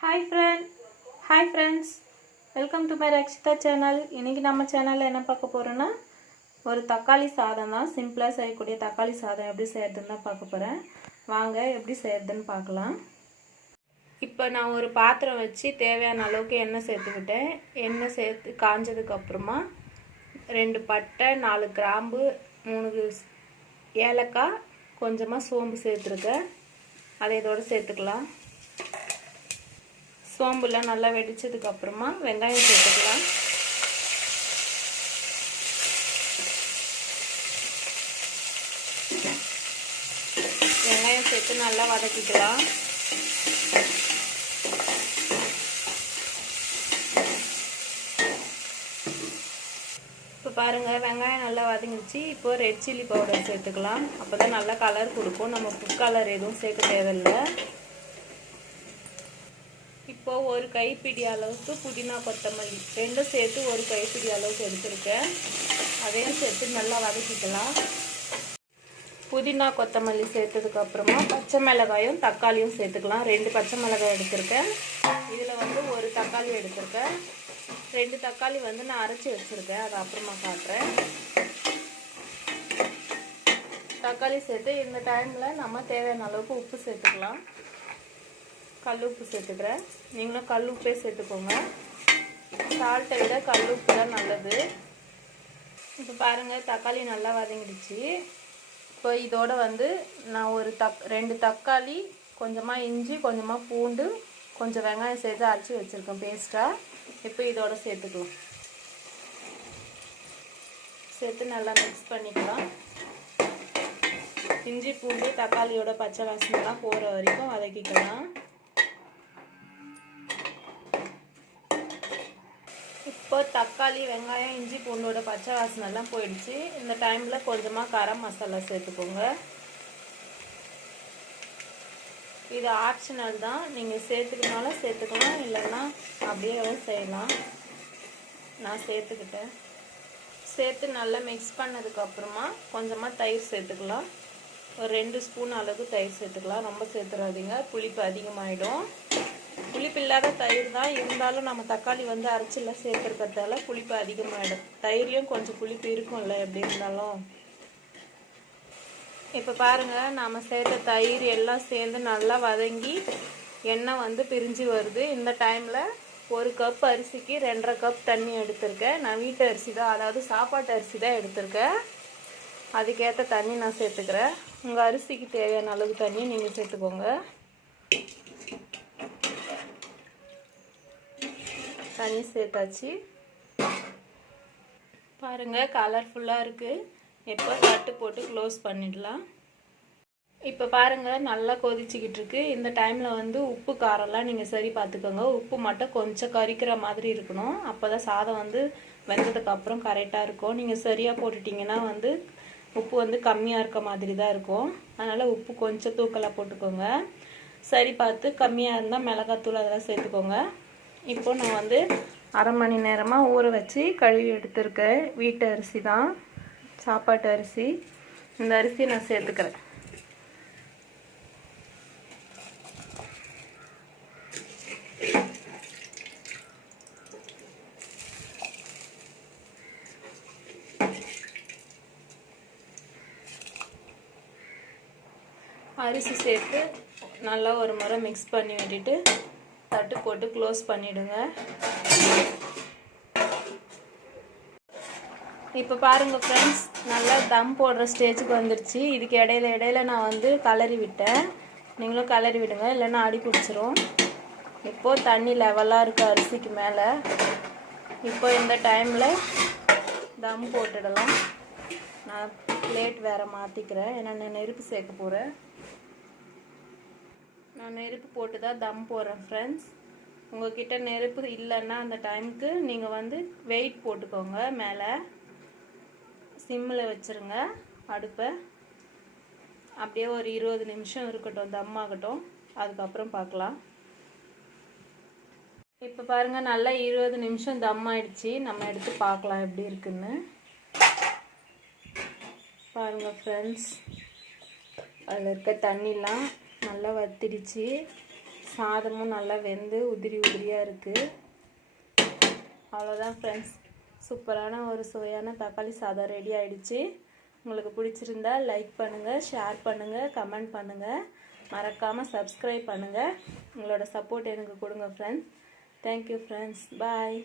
Hi friends, welcome to my Rakshita channel. இன்னைக்கு நம்ம சேனல்ல என்ன பார்க்க போறோம்னா ஒரு தக்காளி சாதம் தான். சிம்பிளா செய்யக்கூடிய தக்காளி சாதம் எப்படி செய்யறதுன்னு தான் பார்க்க போறேன். வாங்க எப்படி செய்யறதுன்னு பார்க்கலாம். இப்போ நான் ஒரு பாத்திரம் வச்சு தேவையான அளவுக்கு எண்ணெய் சேர்த்துக்கிட்டேன். எண்ணெய் சேர்த்து காஞ்சதுக்கு அப்புறமா 2 பட்டை, 4 கிராம்பு, 3 ஏலக்காய், கொஞ்சமா சோம்பு சேர்த்துருக்கேன். அதை இதோட சேர்த்துக்கலாம். சோம்புலாம் நல்லா வெடிச்சதுக்கு அப்புறமா வெங்காயம் சேர்த்துக்கலாம். வெங்காயம் சேர்த்து நல்லா வதக்கிக்கலாம். இப்போ பாருங்க வெங்காயம் நல்லா வதங்கிடுச்சு. இப்போ ரெட் சில்லி பவுடர் சேர்த்துக்கலாம். அப்போதான் நல்லா கலர் கொடுக்கும். நம்ம ஃபுட் கலர் எதுவும் சேர்க்க தேவையில்லை. இப்போ ஒரு கைப்பிடி அளவுக்கு புதினா கொத்தமல்லி ரெண்டும் சேர்த்து ஒரு கைப்பிடி அளவுக்கு எடுத்துருக்கேன். அதையும் சேர்த்து நல்லா வதக்கிக்கலாம். புதினா கொத்தமல்லி சேர்த்ததுக்கு அப்புறமா பச்சை மிளகாயும் தக்காளியும் சேர்த்துக்கலாம். 2 பச்சை மிளகாய் எடுத்திருக்கேன். இதில் வந்து ஒரு தக்காளி எடுத்திருக்கேன். 2 தக்காளி வந்து நான் அரைச்சி வச்சுருக்கேன். அதை அப்புறமா காட்டுறேன். தக்காளி சேர்த்து இந்த டைமில் நம்ம தேவையான அளவுக்கு உப்பு சேர்த்துக்கலாம். கல் உப்பு சேர்த்துக்கிறேன். நீங்களும் கல் உப்பே சேர்த்துக்கோங்க. சால்ட்டை விட கல் உப்பு தான் நல்லது. இப்போ பாருங்கள் தக்காளி நல்லா வதங்கிடுச்சு. இப்போ இதோட வந்து நான் ஒரு 2 தக்காளி, கொஞ்சமாக இஞ்சி, கொஞ்சமாக பூண்டு, கொஞ்சம் வெங்காயம் சேர்த்து அரைச்சி வச்சுருக்கேன் பேஸ்ட்டாக. இப்போ இதோட சேர்த்துக்கலாம். சேர்த்து நல்லா மிக்ஸ் பண்ணிக்கலாம். இஞ்சி பூண்டு தக்காளியோட பச்சை வாசனைலாம் போகிற வரைக்கும் வதக்கிக்கலாம். இப்போ தக்காளி, வெங்காயம், இஞ்சி பூண்டோட பச்சை வாசனைலாம் போயிடுச்சு. இந்த டைமில் கொஞ்சமாக கரம் மசாலா சேர்த்துக்கோங்க. இது ஆப்ஷனல் தான். நீங்கள் சேர்த்துக்கனாலும் சேர்த்துக்கலாம், இல்லைன்னா அப்படியே செய்யலாம். நான் சேர்த்துக்கிட்டேன். சேர்த்து நல்லா மிக்ஸ் பண்ணதுக்கப்புறமா கொஞ்சமாக தயிர் சேர்த்துக்கலாம். ஒரு 2 ஸ்பூன் அளவுக்கு தயிர் சேர்த்துக்கலாம். ரொம்ப சேர்த்துறாதீங்க, புளிப்பு அதிகமாகிடும். புளிப்பு இல்லாத தயிர் தான், இருந்தாலும் நம்ம தக்காளி வந்து அரைச்சில சேர்த்துருக்கிறதால புளிப்பு அதிகமாகிடும். தயிர்லேயும் கொஞ்சம் புளிப்பு இருக்கும்ல எப்படி இருந்தாலும். இப்போ பாருங்கள் நாம் சேர்த்த தயிர் எல்லாம் சேர்ந்து நல்லா வதங்கி எண்ணெய் வந்து பிரிஞ்சு வருது. இந்த டைமில் 1 கப் அரிசிக்கு 2.5 கப் தண்ணி எடுத்திருக்கேன். நான் வீட்டு அரிசி தான், அதாவது சாப்பாட்டு அரிசி தான் எடுத்திருக்கேன். அதுக்கேற்ற தண்ணி நான் சேர்த்துக்கிறேன். உங்கள் அரிசிக்கு தேவையான அளவுக்கு தண்ணி நீங்கள் சேர்த்துக்கோங்க. தண்ணி சேர்த்தாச்சு. பாருங்கள் கலர்ஃபுல்லாக இருக்குது. இப்போ தட்டு போட்டு க்ளோஸ் பண்ணிடலாம். இப்போ பாருங்கள் நல்லா கொதிச்சிக்கிட்டு இருக்கு. இந்த டைமில் வந்து உப்பு காரம்லாம் நீங்கள் சரி பார்த்துக்கோங்க. உப்பு மட்டும் கொஞ்சம் கரிக்கிற மாதிரி இருக்கணும். அப்போ தான் சாதம் வந்து வெந்ததுக்கு அப்புறம் கரெக்டாக இருக்கும். நீங்கள் சரியாக போட்டுட்டிங்கன்னா வந்து உப்பு வந்து கம்மியாக இருக்க மாதிரி தான் இருக்கும். அதனால் உப்பு கொஞ்சம் தூக்கலாக போட்டுக்கோங்க. சரி பார்த்து கம்மியாக இருந்தால் மிளகாத்தூள் அதெல்லாம் சேர்த்துக்கோங்க. இப்போ நான் வந்து 1/2 மணி நேரமாக ஊற வச்சு கழுவி எடுத்துருக்கேன். வீட்டு அரிசி தான், சாப்பாட்டு அரிசி. இந்த அரிசி நான் சேர்த்துக்கிறேன். அரிசி சேர்த்து நல்லா ஒரு முறை மிக்ஸ் பண்ணி விட்டுட்டு தட்டு போட்டு க்ளோஸ் பண்ணிவிடுங்க. இப்போ பாருங்கள் ஃப்ரெண்ட்ஸ், நல்லா தம் போடுற ஸ்டேஜுக்கு வந்துடுச்சு. இதுக்கு இடையில நான் வந்து கலரி விட்டேன். நீங்களும் கலரி விடுங்க, இல்லைன்னா அடி பிடிச்சிரும். இப்போது தண்ணி லெவலாக இருக்குது அரிசிக்கு மேலே. இப்போ இந்த டைமில் தம் போட்டுடலாம். நான் பிளேட் வேறு மாற்றிக்கிறேன், ஏன்னா நான் நெருப்பு சேர்க்க போகிறேன். நான் நெருப்பு போட்டு தான் தம் போடுறேன் ஃப்ரெண்ட்ஸ். உங்கள்கிட்ட நெருப்பு இல்லைன்னா அந்த டைமுக்கு நீங்கள் வந்து வெயிட் போட்டுக்கோங்க. மேலே சிம்மில் வச்சுருங்க அடுப்பை. அப்படியே ஒரு 20 நிமிஷம் இருக்கட்டும், தம் ஆகட்டும். அதுக்கப்புறம் பார்க்கலாம். இப்போ பாருங்கள் நல்லா 20 நிமிஷம் தம் ஆயிடுச்சு. நம்ம எடுத்து பார்க்கலாம் எப்படி இருக்குன்னு. பாருங்கள் ஃப்ரெண்ட்ஸ், அதில் இருக்க தண்ணிலாம் நல்லா வத்திடுச்சு. சாதமும் நல்லா வெந்து உதிரி உதிரியாக இருக்குது. அவ்வளோதான் ஃப்ரெண்ட்ஸ், சூப்பரான ஒரு சுவையான தக்காளி சாதம் ரெடி ஆகிடுச்சு. உங்களுக்கு பிடிச்சிருந்தா லைக் பண்ணுங்கள், ஷேர் பண்ணுங்கள், கமெண்ட் பண்ணுங்கள், மறக்காமல் சப்ஸ்கிரைப் பண்ணுங்கள். உங்களோட சப்போர்ட் எனக்கு கொடுங்க ஃப்ரெண்ட்ஸ். தேங்க்யூ ஃப்ரெண்ட்ஸ், பாய்.